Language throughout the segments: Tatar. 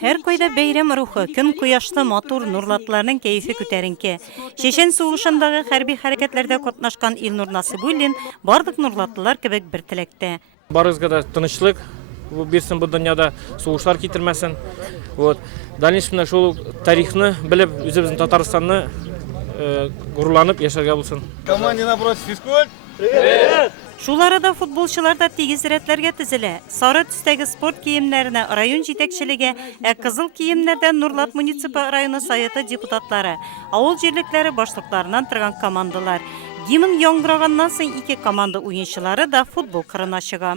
Her koyda beyram ruhu, gün kuyaşlı motor nurlatılarının keyfi küterinki. Şeşen soğuşundağı harbi hareketlerde kotnaşkan İlnur Nasibulin, bardık nurlatılar kebek bir tilekte. Barızga da tınışlık, birsin bu dünyada soğuşlar getirmesin. Danişimde şu tarihini bilip, bizim Tataristan'ı gururlanıp yaşarga bulsun. Команде напротив физкульт. Evet. Şulara da futbolçular da tegiz retlerge tizile. Sarı tüstegi sport kiyimlerine rayon jitekçiligi, kızıl kiyimlerden Nurlat Municipa rayonu sayıtı deputatları, avul jirlikleri başlıklarından tırgan komandalar. Gimn yongdurağından soň iki komanda oyunçuları da futbol kırına çıga.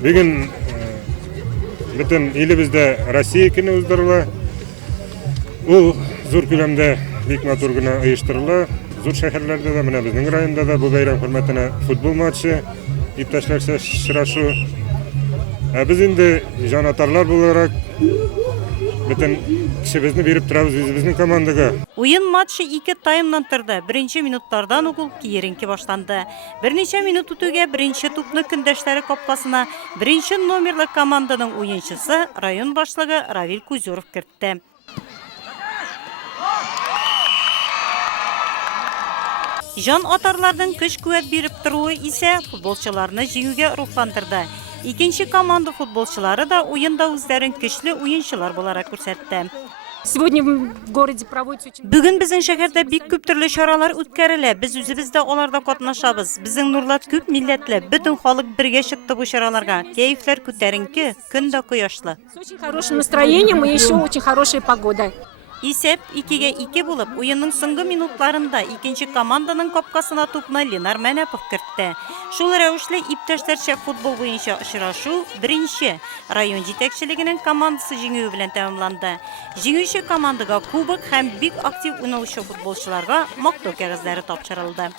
Bugün bütün ilimizde Rossiya kini uzdurula. O zor külemde Bikma Turguna uyuşturula. Zor şehirlerde de, mine bizning rayonda da bu bayram hürmetine futbol maçı, iptaşlarsa şıraşı. Biz indi janatarlar olarak bütün kişimizni verip turabız bizning komandaga. Oyun maçı iki taymdan turdi. Birinci minutlardan ugul kiyerinki başlandı. Bir neçe minut ötüge birinci tupni kundaşları kopkasına birinci nomerli komandanın oyuncusu rayon başlığı Ravil Kuzyorov kirtdi. Jan atarlardan güç kuvvet berip turuğu ise futbolçularını jеңүүгө ruhlandırdı. İkinci komanda futbolçuları da oyunda özlerin güçlü oyuncular olarak көрсөттү. Сегодня в городе проводится очень... Bugün bizim şehirde bik köp türlü şaralar ötkərilə. Biz özümüzdə onlarda qatnaşabız. Bizim Nurlat köp milletli, bütün halk birge çıktı bu şaralarga. Keyifler kütərinki, gün de kuyaşlı. С очень хорошим настроением и еще очень хорошей погодой. İsep 2'ge 2 bulup oyunun soңғы minutlarında ikinci komandanın kopkasına topni Lenar Manapov kirtdi. Şol rәвешле iptaşlarcha futbol boyunca ұшырашу birinchi rayon jetekçiliginin komandası жеңүү bilen tamamlandı. Жеңүүчү komandaga kubok hem bik aktiv oynauvchi futbolchilarga maqtov kag'azlari topshirildi.